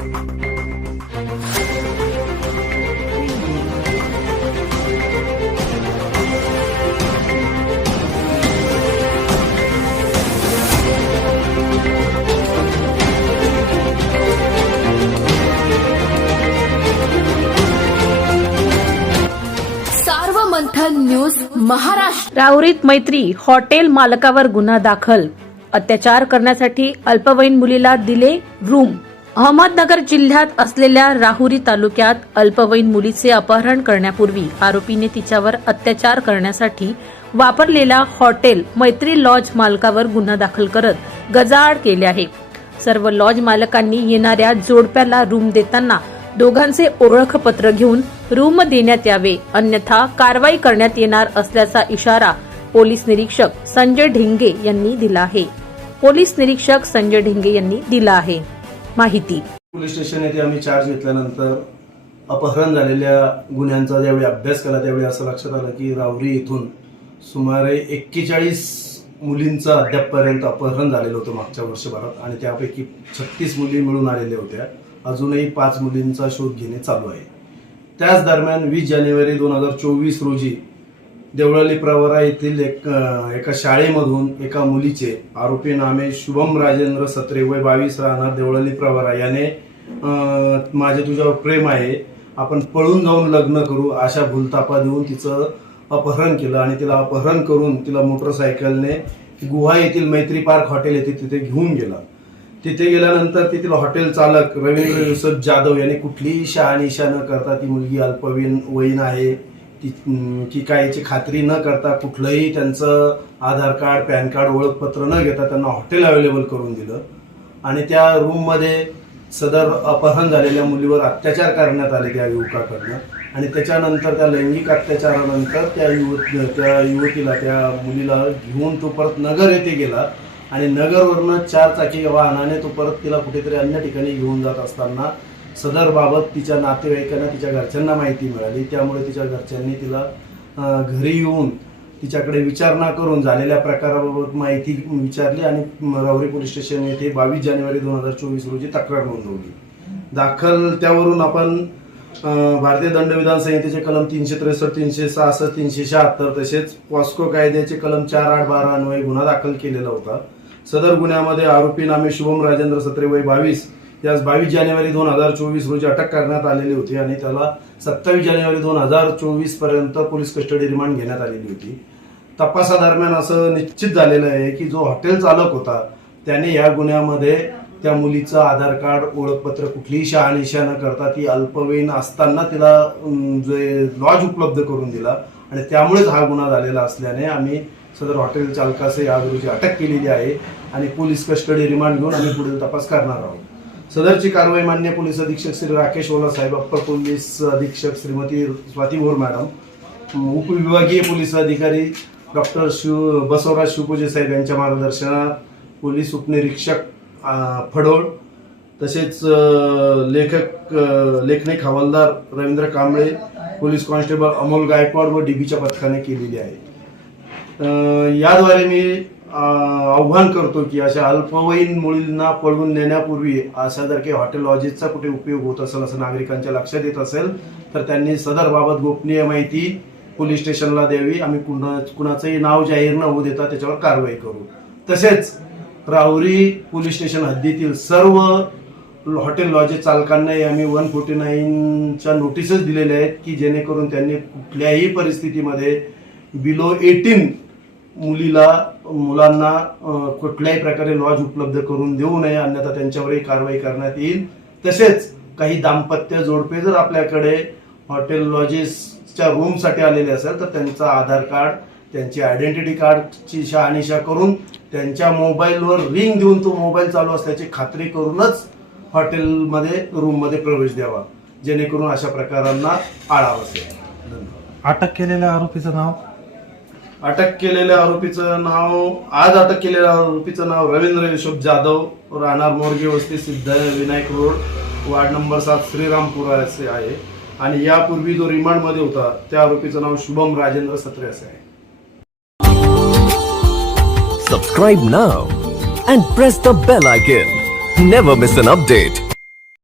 Sarvamanthan news Maharashtra. राऊरीत मैत्री hotel मालकावर गुन्हा दाखल. अत्याचार करण्यासाठी अल्पवयीन मुलीला दिले रूम. अहमदनगर जिल्ह्यात असलेल्या राहुरी तालुक्यात अल्पवयीन मुलीचे अपहरण करण्यापूर्वी आरोपीने तिच्यावर अत्याचार करण्यासाठी वापरलेल्या हॉटेल मैत्री लॉज मालकावर गुन्हा दाखल करत गजाआड केले आहे. सर्व लॉज मालकांनी येणाऱ्या जोडप्याला रूम देताना दोघांचे ओळखपत्र घेऊन रूम देण्यात यावे अन्यथा कारवाई करण्यात येणार असल्याचा इशारा पोलीस निरीक्षक संजय ढिंगे यांनी दिला आहे. पोलीस निरीक्षक संजय ढिंगे यांनी दिला आहे. माहिती. पोलीस स्टेशन येथे आम्ही चार्ज घेतल्यानंतर अपहरण झालेल्या गुन्ह्यांचा ज्यावेळी अभ्यास केला त्यावेळी असं लक्षात आलं की रावरी येथून सुमारे एक्केचाळीस मुलींचं अद्यापपर्यंत अपहरण झालेलं होतं मागच्या वर्षभरात आणि त्यापैकी छत्तीस मुली मिळून आलेल्या होत्या. अजूनही पाच मुलींचा शोध घेणे चालू आहे. त्याच दरम्यान वीस जानेवारी दोन हजार चोवीस रोजी देवळाली प्रवरा येथील एक एका शाळेमधून एका मुलीचे आरोपी नामे शुभम राजेंद्र सत्रे वय बावीस राहणार देवळाली प्रवरा. याने माझे तुझ्यावर प्रेम आहे. आपण पळून जाऊन लग्न करू अशा भूलतापा देऊन तिचं अपहरण केलं आणि तिला अपहरण करून तिला मोटरसायकलने गुहा येथील मैत्री पार्क हॉटेल येथे तिथे घेऊन गेला. तिथे गेल्यानंतर तेथील हॉटेल चालक रवींद्र युसफ जाधव यांनी कुठलीही शहानिशा न करता ती मुलगी अल्पवयीन वयीन आहे. की की काय याची खात्री न करता कुठलंही त्यांचं आधार कार्ड पॅन कार्ड ओळखपत्र न घेता त्यांना हॉटेल अवेलेबल करून दिलं. आणि त्या रूममध्ये सदर अपहरण झालेल्या मुलीवर अत्याचार करण्यात आले त्या युवकाकडनं. आणि त्याच्यानंतर त्या लैंगिक अत्याचारानंतर त्या युव त्या युवतीला त्या मुलीला घेऊन तो परत नगर येथे गेला. आणि नगरवरनं चार चाकी वाहनाने तो परत तिला कुठेतरी अन्य ठिकाणी घेऊन जात असताना सदर बाबत तिच्या नातेवाईकांना तिच्या घरच्यांना माहिती मिळाली. त्यामुळे तिच्या घरच्यांनी तिला घरी येऊन तिच्याकडे विचारणा करून झालेल्या प्रकाराबाबत माहिती विचारली आणि रावरी पोलीस स्टेशन येथे बावीस जानेवारी दोन हजार चोवीस रोजी तक्रार नोंदवली. दाखल त्यावरून आपण भारतीय दंडविधान संहितेचे कलम तीनशे त्रेसष्ट तीनशे सहासष्ट तीनशे शहात्तर तसेच पॉस्को कायद्याचे कलम चार आठ बारा अन्वये गुन्हा दाखल केलेला होता. सदर गुन्ह्यामध्ये आरोपी नामे शुभम राजेंद्र सत्रे वय बावीस त्यास बावीस जानेवारी दोन हजार चोवीस रोजी अटक करण्यात आलेली होती आणि त्याला सत्तावीस जानेवारी दोन हजार चोवीसपर्यंत पोलीस कस्टडी रिमांड घेण्यात आलेली होती. तपासादरम्यान असं निश्चित झालेलं आहे की जो हॉटेल चालक होता त्याने या गुन्ह्यामध्ये त्या मुलीचं आधार कार्ड ओळखपत्र कुठलीही शहानिशा न करता ती अल्पवयीन असताना तिला जे लॉज उपलब्ध करून दिला आणि त्यामुळेच हा गुन्हा झालेला असल्याने आम्ही सदर हॉटेल चालकाचे याविरुद्ध अटक केलेली आहे आणि पोलीस कस्टडी रिमांड घेऊन आम्ही पुढील तपास करणार आहोत. सदरची कारवाई मान्य पोलीस अधीक्षक श्री राकेश ओला साहेब अप्पर पोलीस अधीक्षक श्रीमती स्वाती भोर मॅडम उपविभागीय पोलीस अधिकारी डॉक्टर शिव बसवराज शिवपूजे साहेब यांच्या मार्गदर्शनात पोलीस उपनिरीक्षक फडोळ तसेच लेखक लेखनिक हवालदार रवींद्र कांबळे पोलीस कॉन्स्टेबल अमोल गायकवाड व डीबीच्या पथकाने केलेली आहे. याद्वारे मी आव्हान करतो की अशा अल्पवयीन मुलींना पळवून नेण्यापूर्वी अशा जर काही हॉटेल लॉजेसचा कुठे उपयोग होत असेल असं नागरिकांच्या लक्षात येत असेल तर त्यांनी सदर बाबत गोपनीय माहिती पोलीस स्टेशनला द्यावी. आम्ही कुणा कुणाचंही नाव जाहीर न होऊ देता त्याच्यावर कारवाई करू. तसेच राहुरी पोलीस स्टेशन हद्दीतील सर्व हॉटेल लॉजेस चालकांनाही आम्ही वन फोर्टी नाईनच्या नोटिसेस दिलेल्या आहेत की जेणेकरून त्यांनी कुठल्याही परिस्थितीमध्ये बिलो एटीन मुलीला मुलांना कुठल्याही प्रकारे लॉज उपलब्ध करून देऊ नये अन्यथा त्यांच्यावरही कारवाई करण्यात येईल. तसेच काही दाम्पत्य जोडपे जर आपल्याकडे हॉटेल लॉजेसच्या रूमसाठी आलेले असेल तर त्यांचा आधार कार्ड त्यांची आयडेंटिटी कार्डची शहानिशा करून त्यांच्या मोबाईलवर रिंग देऊन तो मोबाईल चालू असल्याची खात्री करूनच हॉटेलमध्ये रूममध्ये प्रवेश द्यावा. जेणेकरून अशा प्रकारांना आळा बसेल. धन्यवाद. अटक केलेल्या आरोपीचं नाव? अटक केलेल्या आरोपीचं नाव आज अटक केलेल्या आरोपीचं नाव रवींद्र यशोब जाधव राहणार मोरगे वस्ती सिद्ध विनायक रोड वार्ड नंबर सात श्रीरामपुरा असे आहे. आणि यापूर्वी जो रिमांडमध्ये होता त्या आरोपीचं नाव शुभम राजेंद्र सत्रे असे आहे. Subscribe now and press the bell icon never miss an update